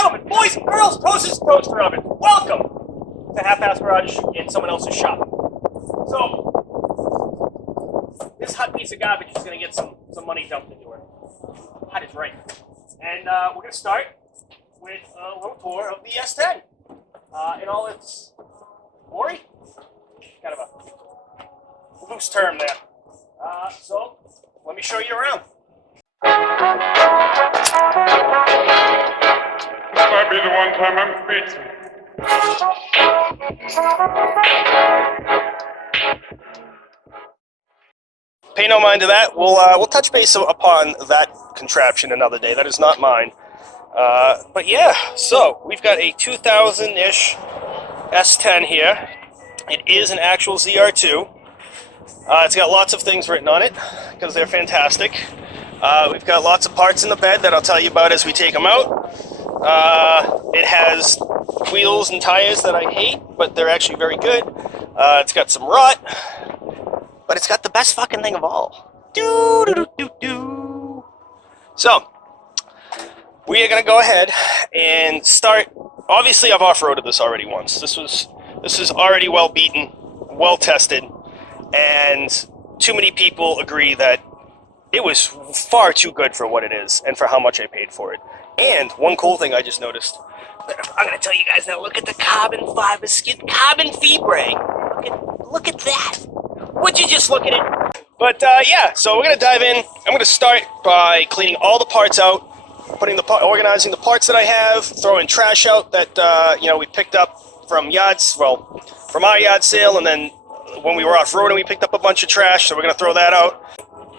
gentlemen, boys and girls, toasters and toaster ovens, welcome to Half-Ass Garage in someone else's shop. So, this hot piece of garbage is going to get some money dumped into her. Hot is right. And we're going to start with a little tour of the S-10 in all its glory. Kind of a loose term there. So, let me show you around. This might be the one time I'm speechless. Pay no mind to that. We'll touch base upon that contraption another day. That is not mine. But yeah, so we've got a 2000-ish S-10 here. It is an actual ZR2. It's got lots of things written on it because they're fantastic. We've got lots of parts in the bed that I'll tell you about as we take them out. It has wheels and tires that I hate, but they're actually very good. It's got some rot, but it's got the best fucking thing of all. So, we are going to go ahead and start. Obviously, I've off-roaded this already once. This is already well beaten, well tested, and too many people agree that it was far too good for what it is and for how much I paid for it. And one cool thing I just noticed, I'm going to tell you guys now, look at the carbon fiber skin, carbon fibre. Look at that. Would you just look at it? But yeah, so we're going to dive in. I'm going to start by cleaning all the parts out, organizing the parts that I have, throwing trash out that we picked up from from our yard sale, and then when we were off-roading we picked up a bunch of trash, so we're going to throw that out.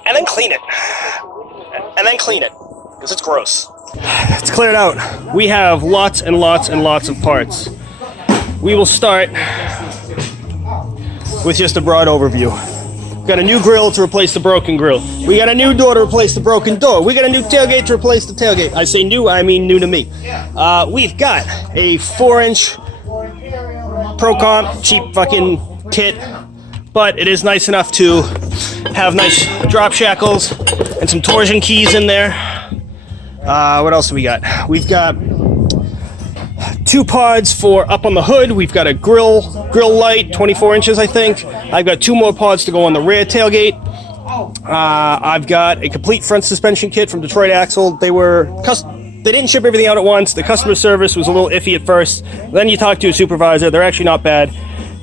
And then clean it. And then clean it, because it's gross. It's cleared out. We have lots and lots and lots of parts. We will start with just a broad overview. We've got a new grill to replace the broken grill. We got a new door to replace the broken door. We got a new tailgate to replace the tailgate. I say new, I mean new to me. We've got a 4-inch Pro Comp cheap fucking kit, but it is nice enough to have nice drop shackles and some torsion keys in there. What else have we got? We've got 2 pods for up on the hood. We've got a grill light, 24 inches I think. I've got 2 more pods to go on the rear tailgate. I've got a complete front suspension kit from Detroit Axle. They didn't ship everything out at once. The customer service was a little iffy at first. Then you talk to a supervisor. They're actually not bad.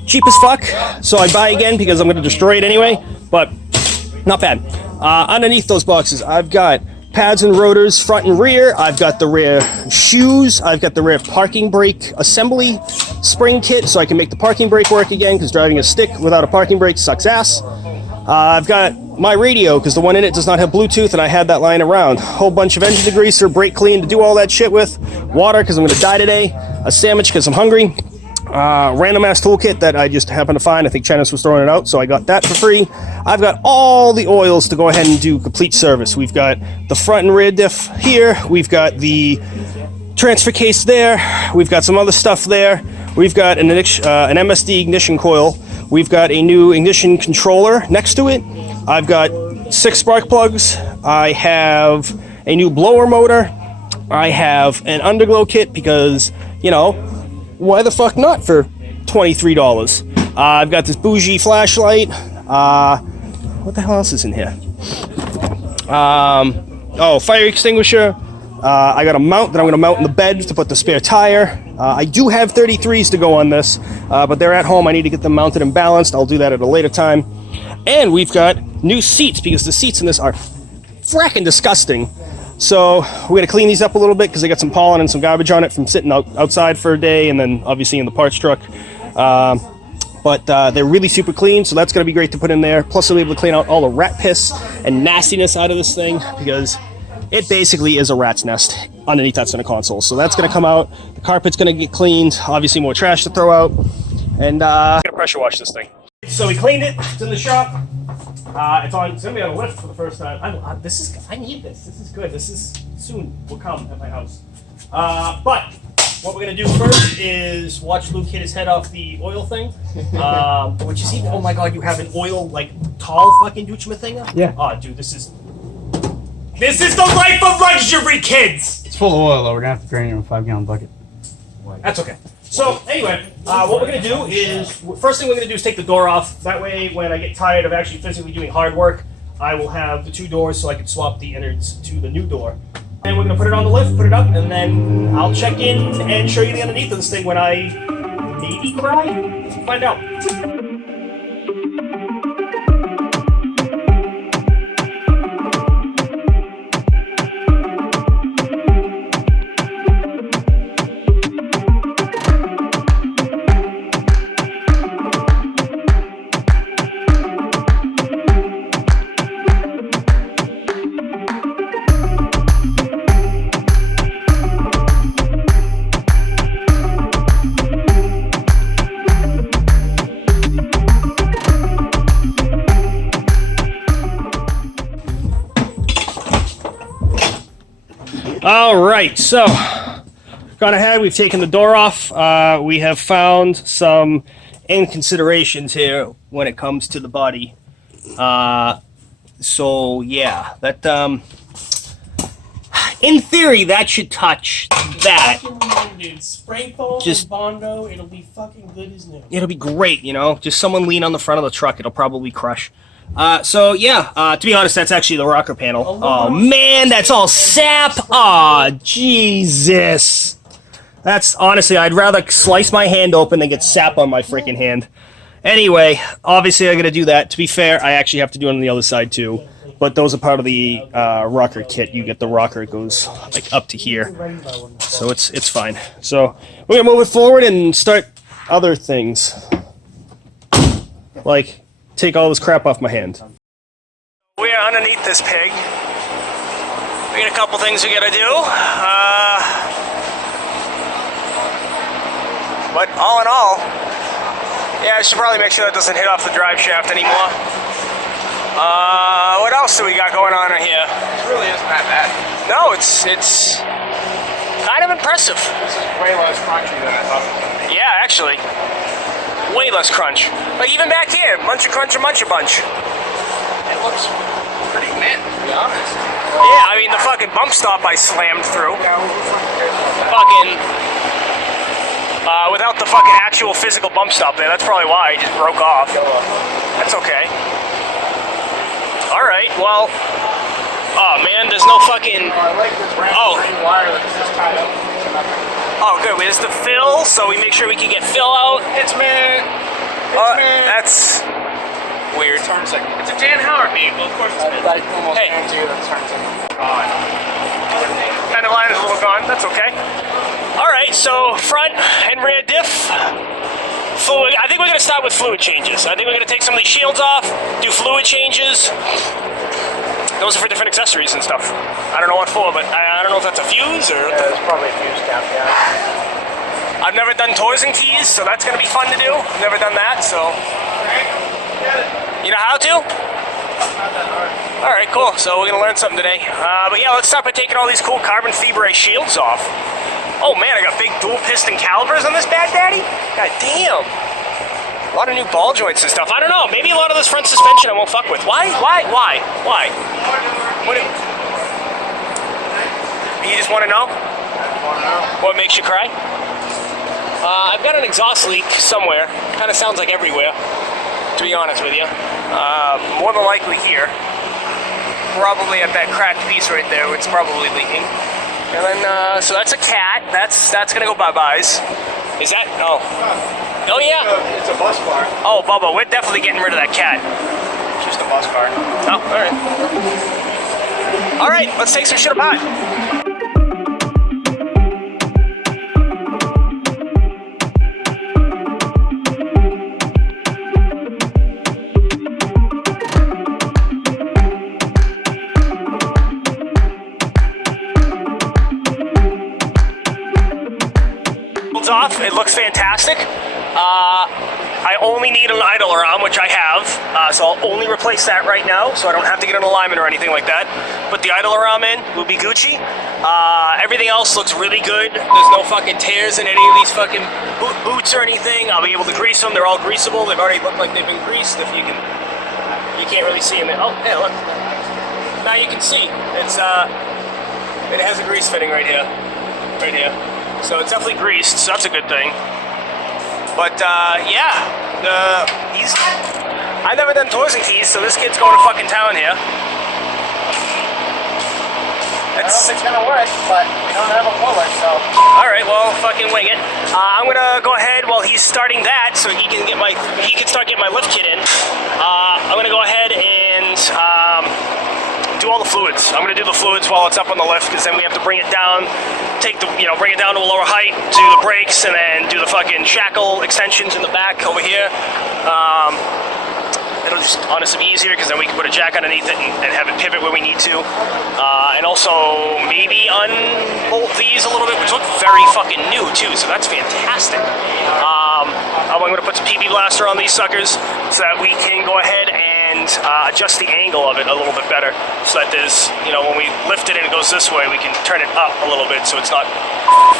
Cheap as fuck, so I buy again because I'm going to destroy it anyway, but not bad. Underneath those boxes, I've got pads and rotors front and rear. I've got the rear shoes. I've got the rear parking brake assembly spring kit so I can make the parking brake work again, because driving a stick without a parking brake sucks ass. I've got my radio, because the one in it does not have Bluetooth, and I had that lying around. A whole bunch of engine degreaser, brake clean to do all that shit with. Water, because I'm going to die today. A sandwich, because I'm hungry. Random ass toolkit that I just happened to find. I think Chennis was throwing it out, so I got that for free. I've got all the oils to go ahead and do complete service. We've got the front and rear diff here. We've got the transfer case there. We've got some other stuff there. We've got an MSD ignition coil. We've got a new ignition controller next to it. I've got 6 spark plugs. I have a new blower motor. I have an underglow kit because, why the fuck not for $23? I've got this bougie flashlight. What the hell else is in here? Fire extinguisher. I got a mount that I'm going to mount in the bed to put the spare tire. I do have 33s to go on this, but they're at home. I need to get them mounted and balanced. I'll do that at a later time. And we've got new seats, because the seats in this are fracking disgusting. So we're going to clean these up a little bit because they got some pollen and some garbage on it from sitting outside for a day, and then obviously in the parts truck. But they're really super clean, so that's going to be great to put in there. Plus I'll be able to clean out all the rat piss and nastiness out of this thing, because it basically is a rat's nest underneath that center console. So that's going to come out. The carpet's going to get cleaned. Obviously more trash to throw out. And I'm going to pressure wash this thing. So we cleaned it. It's in the shop. It's going to be on a lift for the first time. I need this. This is good. This is soon will come at my house. But what we're going to do first is watch Luke hit his head off the oil thing. Which is even, oh my god, you have an oil, like, tall fucking Duchma thing? Yeah. Oh, dude, this is This is the life of luxury, kids! It's full of oil, though. We're gonna have to drain it in a 5-gallon bucket. That's okay. So, anyway, what we're going to do is, first thing we're going to do is take the door off. That way, when I get tired of actually physically doing hard work, I will have the 2 doors so I can swap the innards to the new door. And we're going to put it on the lift, put it up, and then I'll check in and show you the underneath of this thing when I maybe cry. Find out. All right, so gone ahead. We've taken the door off. We have found some inconsiderations here when it comes to the body. So yeah, that in theory that should touch that. Dude, spray foam Just- and Bondo, it'll be fucking good as new. It'll be great, you know. Just someone lean on the front of the truck. It'll probably crush. So yeah, to be honest, that's actually the rocker panel. Oh man, that's all sap. Aw, Jesus. That's honestly, I'd rather slice my hand open than get sap on my freaking hand. Anyway, obviously I'm gonna do that. To be fair, I actually have to do it on the other side too. But those are part of the rocker kit. You get the rocker, it goes like up to here. So it's fine. So we're gonna move it forward and start other things. Like take all this crap off my hand. We are underneath this pig. We got a couple things we gotta do. But all in all, yeah, I should probably make sure that doesn't hit off the drive shaft anymore. What else do we got going on in here? It really isn't that bad. No, it's kind of impressive. This is way less crunchy than I thought it was going to be. Yeah, actually. Way less crunch. Like even back here, munch a bunch. It looks pretty mint, to be honest. Yeah, I mean the fucking bump stop I slammed through. Yeah, we're fucking good about that. Fucking without the fucking actual physical bump stop there, that's probably why I just broke off. That's okay. Alright, well, oh man, there's no fucking, I like this random green wire that's just tied up. oh good, there's the fill, so we make sure we can get fill out. It's mint. That's weird. Turn signal. It's a Dan Howard vehicle, of course it's mint. I almost Hey. guarantee you that turn signal. Oh, Kind of line is a little gone, that's okay. Alright, so front and rear diff. Fluid, I think we're going to start with fluid changes. I think we're going to take some of these shields off, do fluid changes. Those are for different accessories and stuff. I don't know what for, but I don't know if that's a fuse or... yeah, it's probably a fuse cap, yeah. I've never done toys and keys, so that's going to be fun to do. I've never done that, so... You know how to? Alright, cool. So we're going to learn something today. But yeah, let's start by taking all these cool carbon fiber shields off. Oh man, I got big dual piston calipers on this bad daddy? God damn. A lot of new ball joints and stuff. I don't know, maybe a lot of this front suspension I won't fuck with. Why? What do, you just want to know? What makes you cry? I've got an exhaust leak somewhere. Kind of sounds like everywhere, to be honest with you. More than likely here. Probably at that cracked piece right there, it's probably leaking. And then, so that's a cat. That's gonna go bye-byes. Is that? Oh. Oh yeah. It's a bus bar. Oh, Bubba, we're definitely getting rid of that cat. Just a bus bar. Oh, all right. All right, let's take some shit apart. Off. It looks fantastic. I only need an idler arm, which I have, so I'll only replace that right now, so I don't have to get an alignment or anything like that. Put the idler arm in, will be Gucci. Everything else looks really good. There's no fucking tears in any of these fucking boots or anything. I'll be able to grease them. They're all greasable. They've already looked like they've been greased. If you can't really see them. Oh, hey, look. now you can see it's it has a grease fitting right here, so it's definitely greased, so that's a good thing. But yeah, I've never done tours and keys, so this kid's going to fucking town here. I don't know if it's gonna work, but we don't have a puller, so. Alright, well, fucking wing it. I'm gonna go ahead while he's starting that so he can start getting my lift kit in. I'm gonna go ahead and do all the fluids. I'm gonna do the fluids while it's up on the lift, because then we have to bring it down, bring it down to a lower height, do the brakes, and then do the fucking shackle extensions in the back over here. It'll just honestly be easier, because then we can put a jack underneath it and have it pivot where we need to. And also maybe unbolt these a little bit, which look very fucking new too, so that's fantastic. I'm gonna put some PB blaster on these suckers so that we can go ahead and adjust the angle of it a little bit better, so that there's, when we lift it and it goes this way, we can turn it up a little bit so it's not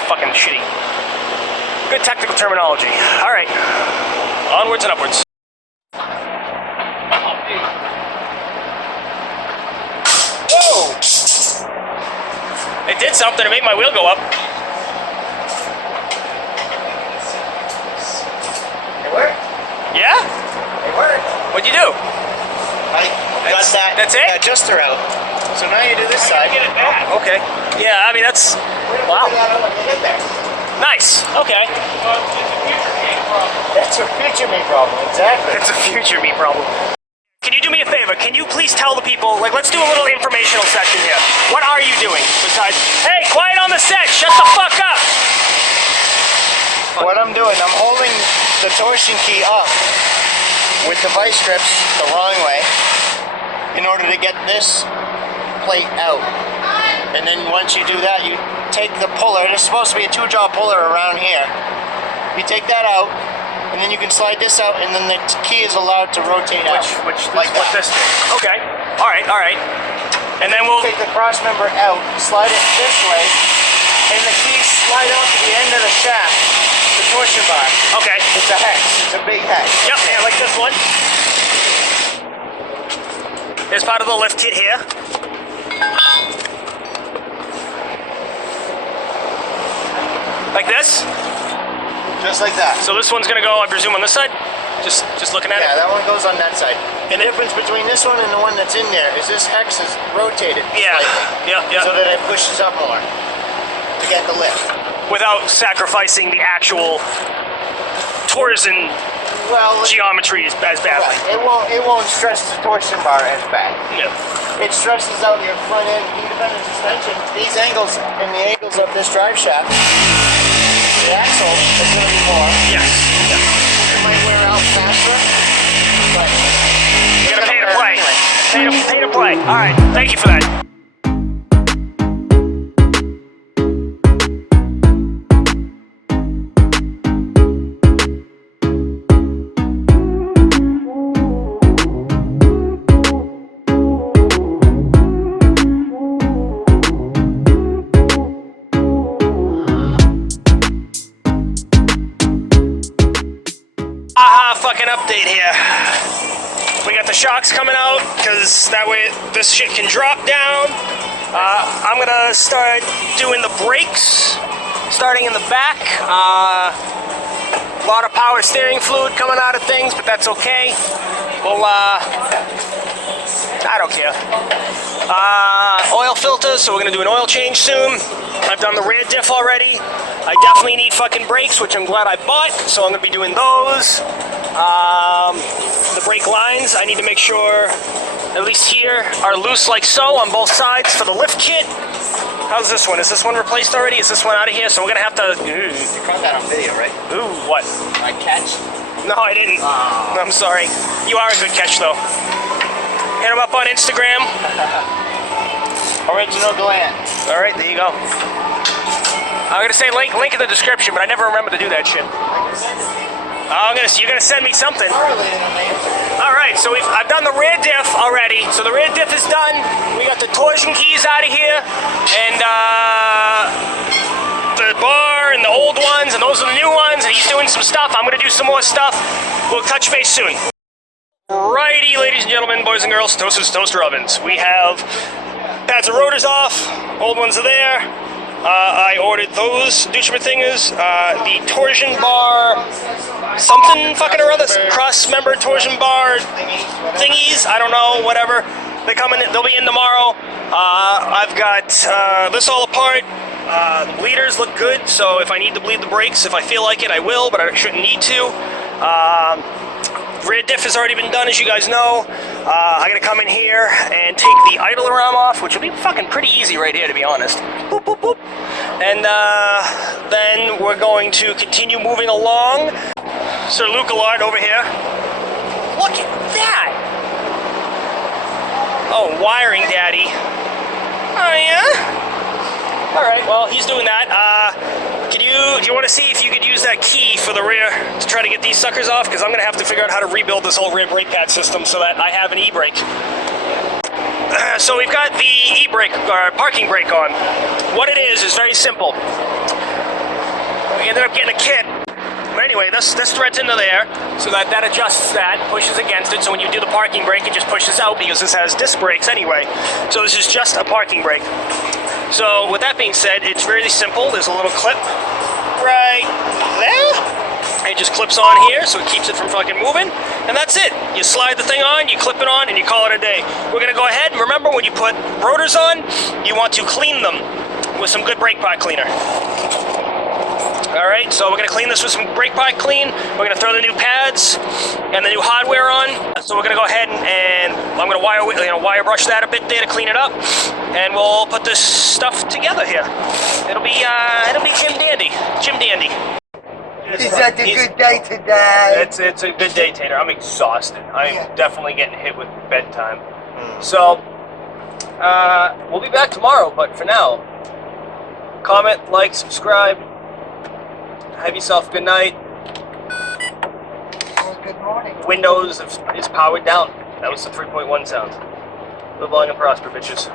fucking shitty. Good technical terminology. All right, onwards and upwards. Whoa! It did something, it made my wheel go up. It worked. Yeah? It worked. What'd you do? I got that. That's it? Adjuster out. So now you do this side. Get it back. Oh, okay. Yeah, I mean, that's... Wow. When you get there. Nice. Okay. That's a future me problem, exactly. It's a future me problem. Can you do me a favor? Can you please tell the people, let's do a little informational session here. What are you doing besides, hey, quiet on the set, shut the fuck up! What I'm doing, I'm holding the torsion key up with the vice grips the wrong way in order to get this plate out. And then once you do that, you take the puller. There's supposed to be a 2-jaw puller around here. You take that out, and then you can slide this out, and then the key is allowed to rotate out. Which like what that. this did. Okay. All right. And then we'll take the cross member out, slide it this way, and the keys slide out to the end of the shaft, the torsion bar. Okay. It's a hex. It's a big hex. Yep, yeah, like this one. There's part of the lift kit here. Like this. Just like that. So this one's gonna go, I presume, on this side? Just looking at it? Yeah, that one goes on that side. The difference between this one and the one that's in there is this hex is rotated slightly. Yeah. So that it pushes up more to get the lift. Without sacrificing the actual torsion geometry as badly. Right. It won't stress the torsion bar as bad. Yeah. It stresses out your front end independent suspension. These angles and the angles of this drive shaft, the axle is going to be more. Yes. Yeah. It might wear out faster, but you gotta pay to play. Anyway. Pay to play. All right. Thank you for that. Fucking update here. We got the shocks coming out, because that way this shit can drop down. I'm gonna start doing the brakes, starting in the back. A lot of power steering fluid coming out of things, but that's okay. Well, I don't care. Oil filters, so we're gonna do an oil change soon. I've done the rear diff already. I definitely need fucking brakes, which I'm glad I bought, so I'm gonna be doing those. The brake lines, I need to make sure, at least here, are loose like so on both sides for the lift kit. How's this one? Is this one replaced already? Is this one out of here? So we're gonna have to... You caught that on video, right? Ooh, what? My catch? No, I didn't. Oh. I'm sorry. You are a good catch, though. Hit him up on Instagram. Original Gland. All right, there you go. I'm gonna say link in the description, but I never remember to do that shit. You're gonna send me something. All right, so I've done the rear diff already. So the rear diff is done. We got the torsion keys out of here, and the bar and the old ones, and those are the new ones. And he's doing some stuff. I'm gonna do some more stuff. We'll touch base soon. Righty, ladies and gentlemen, boys and girls, toasters, toaster ovens. We have pads and rotors off. Old ones are there. I ordered those douchemer thingers. The torsion bar, something fucking or other, cross-member torsion bar thingies. I don't know, whatever. They come in. They'll be in tomorrow. I've got this all apart. The bleeders look good, so if I need to bleed the brakes, if I feel like it, I will, but I shouldn't need to. Rear diff has already been done, as you guys know. I'm gonna come in here and take the idler arm off, which will be fucking pretty easy right here, to be honest. Boop, boop, boop. And then we're going to continue moving along. Sir Luke Allard over here. Look at that! Oh, wiring daddy. Oh yeah? Alright, well, he's doing that. Do you want to see if you could use that key for the rear to try to get these suckers off? Because I'm going to have to figure out how to rebuild this whole rear brake pad system so that I have an e-brake. So we've got the e-brake, or parking brake on. What it is very simple. We ended up getting a kit. But anyway, this threads into there, so that adjusts that, pushes against it, so when you do the parking brake, it just pushes out, because this has disc brakes anyway. So this is just a parking brake. So with that being said, it's really simple. There's a little clip right there. It just clips on here, so it keeps it from fucking moving. And that's it. You slide the thing on, you clip it on, and you call it a day. We're gonna go ahead and remember, when you put rotors on, you want to clean them with some good brake pad cleaner. Alright, so we're going to clean this with some brake pad clean. We're going to throw the new pads and the new hardware on. So we're going to go ahead and I'm going to wire brush that a bit there to clean it up. And we'll put this stuff together here. It'll be Jim Dandy. Jim Dandy. Is that a good day today? It's a good day, Tater. I'm exhausted. I'm definitely getting hit with bedtime. So, we'll be back tomorrow, but for now, comment, like, subscribe. Have yourself a good night. Well, good morning. Windows is powered down. That was the 3.1 sound. Live long and prosper, bitches.